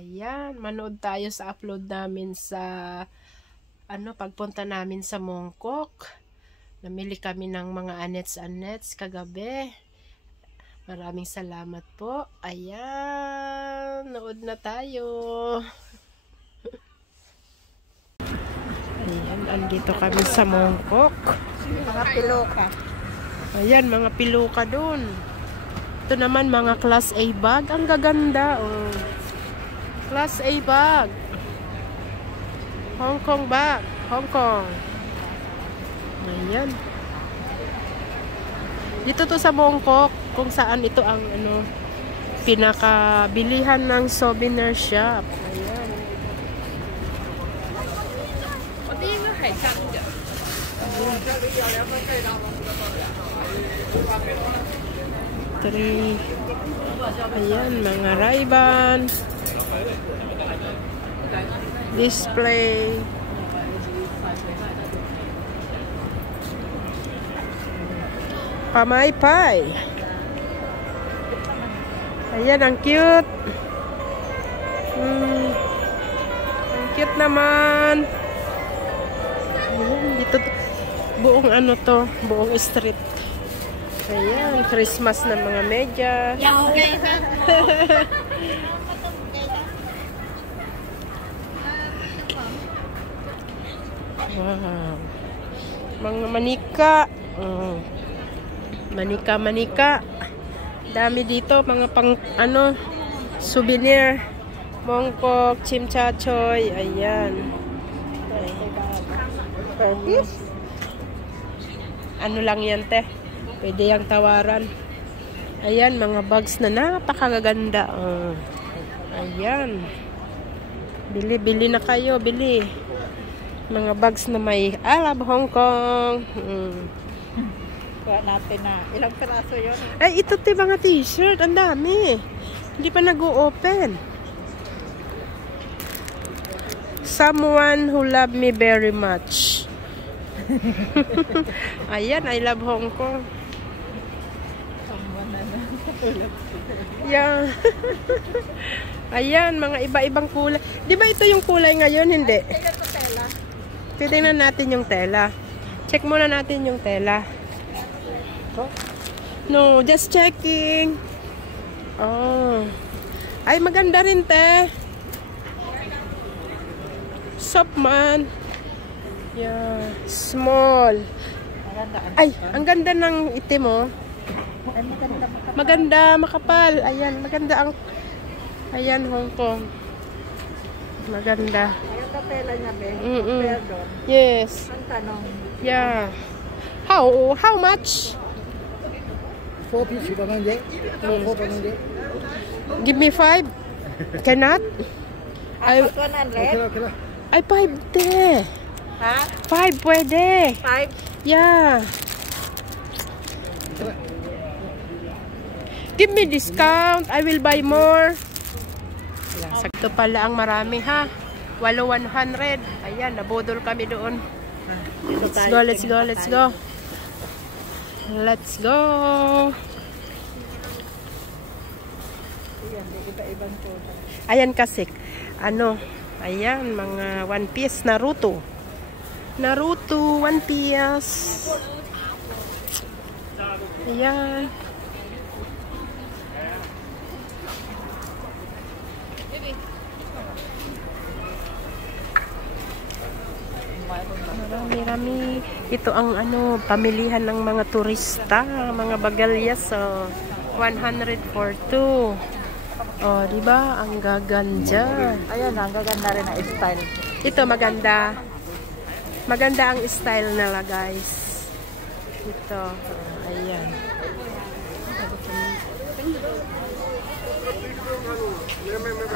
Ayan, manood tayo sa upload namin sa pagpunta namin sa Mongkok. Namili kami ng mga anets kagabi. Maraming salamat po. Ayan, nood na tayo. Ayan, andito kami sa Mongkok. Mga piluka. Ayan, mga piluka dun. Ito naman mga class A bag. Ang gaganda, oh. Class A bag. Hong Kong bag. Hong Kong. Ayan. Dito to sa Mongkok, kung saan ito ang pinakabilihan ng souvenir shop. Ayan. Three. Ayan, mga Ray-Ban. Display. Pamaypay. Ayan, ang cute. Ang cute naman. Ayan, dito buong buong street. Ayan, Christmas na mga medyas. Wow. Mga manika. Manika. Dami dito, mga pang souvenir. Mongkok, chimchachoy. Ayan. Ano lang yan, te? Pwede yung tawaran. Ayan, mga bags na napakaganda. Ayan. Bili na kayo, bili. Mga bags na may I love Hong Kong. Kuha natin na. Ilang piraso yun? Ay, ito mga t-shirt. Ang dami. Hindi pa nag-o-open. Someone who love me very much. Ayan, I love Hong Kong. Yeah. Ayan, mga iba-ibang kulay. Di ba ito yung kulay ngayon? Hindi. Titingnan natin yung tela. Check muna natin yung tela. No, just checking. Oh. Ay, maganda rin, te. Soft man. Yeah. Small. Ay, ang ganda ng itim, oh. Maganda, makapal. Ayan, maganda ang... Ayan, Hong Kong. Maganda. Ayun ka tela niya, be. Yes. Ang tanong. Yeah. How much? 4 piece, 400. Give me 5. Cannot? Ay, 100? Ay, 5 de. Ha? 5 pwede. 5? Yeah. Give me discount. I will buy more. Ito pala ang marami, ha. 8,100. Ayan, nabudol kami doon. Let's go. Let's go. Ayan kasi, ayan, mga one piece, Naruto, one piece. Ayan. Marami. Ito ang pamilihan ng mga turista, mga bagalyas. So, 100 for 2. Oh, di ba? Ang gaganda. Ayan, ang gaganda rin ang style. Ito maganda. Maganda ang style nila, guys. Ito. Ayan.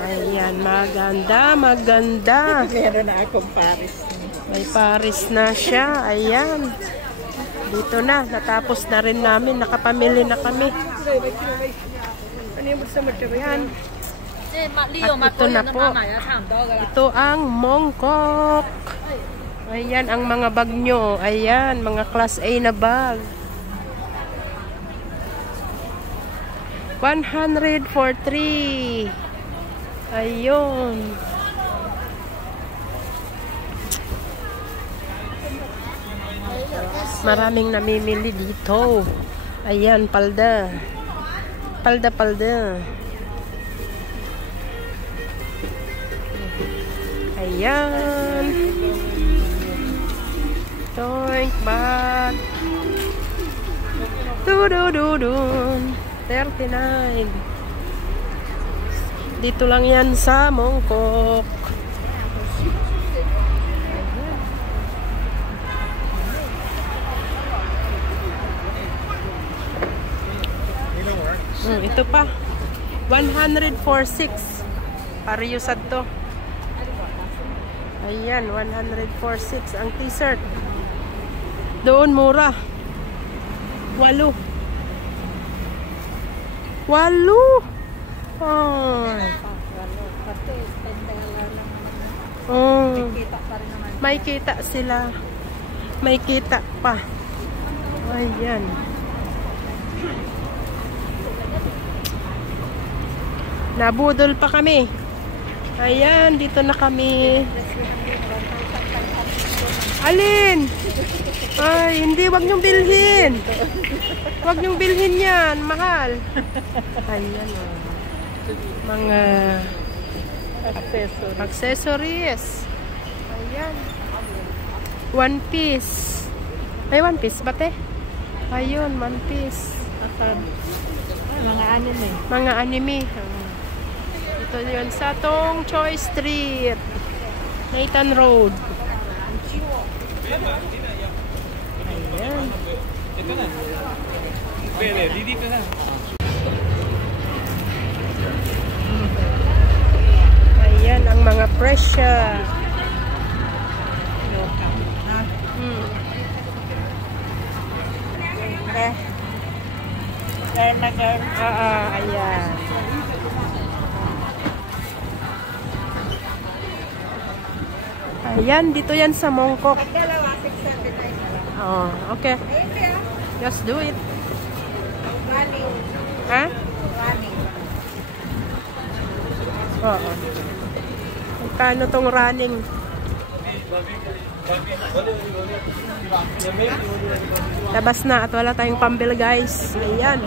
Ayan, maganda. Meron na akong Paris. May Paris na siya. Ayan. Dito na. Natapos na rin namin. Nakapamili na kami. Ayan. At ito na po. Ito ang Mongkok. Ayan ang mga bag nyo. Ayan, mga class A na bag. 100 for 3. Ayun. Maraming namimili dito. Ayan, palda. Palda. Ayan. Toink bat. Dudududun. 39. Dito lang yan sa Mongkok. Ito pa. 104.6. Pariyusad to. Ayan, 104.6 ang t-shirt. Doon mura. 8. 8. Oh. May kita sila. May kita pa. Ayan. Nabudol pa kami. Ayan, dito na kami. Alin? Ay, hindi, wag niyong bilhin. Wag niyong bilhin yan, mahal. Ayan, oh. Mga accessories. Ayan. One piece. Ay, one piece ba, te? Ayun, one piece. Mga anime. Mga anime. Ito yun sa Tong Choi Street. Nathan Road. Ayan. Ayan ang mga presyo. Girl na girl. Ayan. Ayan, dito yan sa Mongkok. Oh, okay. Just do it. Ha? Oo. Magkano tong running? Labas na at wala tayong pambil, guys. Ayan.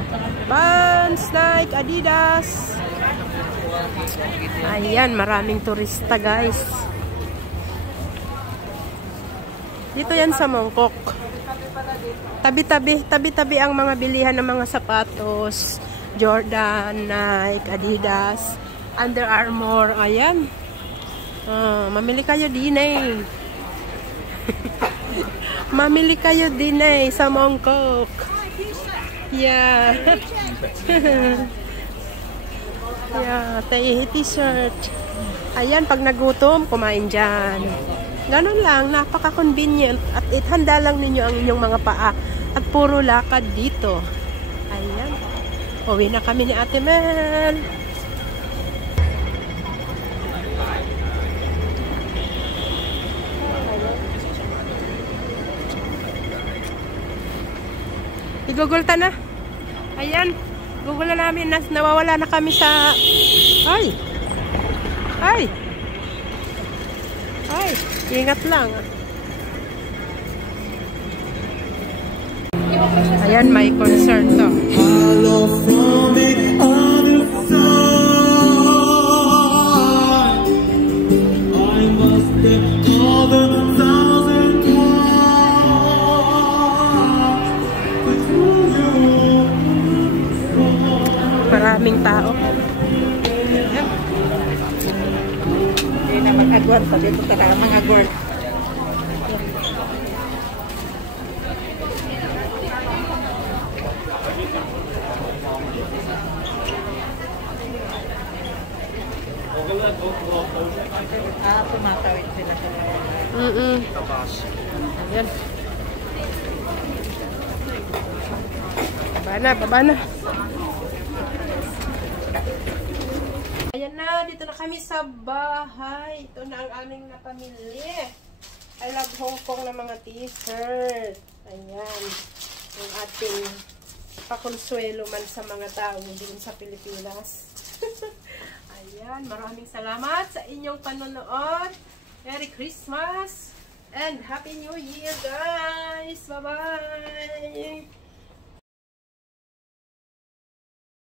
Vans, Nike, Adidas. Ayan, maraming turista, guys. Dito yan sa Mongkok. Tabi-tabi ang mga bilihan ng mga sapatos. Jordan, Nike, Adidas, Under Armour. Ayan. Mamili kayo din eh. Mamili kayo din eh sa Mongkok. Yeah. Yeah, t-shirt. Ayan, pag nagutom, kumain dyan. Ganun lang, napaka-convenient at ihanda lang ninyo ang inyong mga paa at puro lakad dito. Ayan. Uwi na kami ni Ate Mel. Igugulta na. Ayan. Google na namin. Nawawala na kami sa... Ay! Ingat lang. Ayan, may concern to. Hello from the other side. I must get all the thousand times between you. Maraming tao. Hindi na mag-agward pa dito ka na mga agward. Tumatawid sila sa Ayan. Baba na. Ayan na, dito na kami sa bahay. Ito na ang aming napamili. I love Hong Kong na mga t-shirt. Ayan. Yung ating pakonsuelo man sa mga tao din sa Pilipinas. Ayan. Ayan, maraming salamat sa inyong panonood. Merry Christmas and Happy New Year, guys! Bye-bye!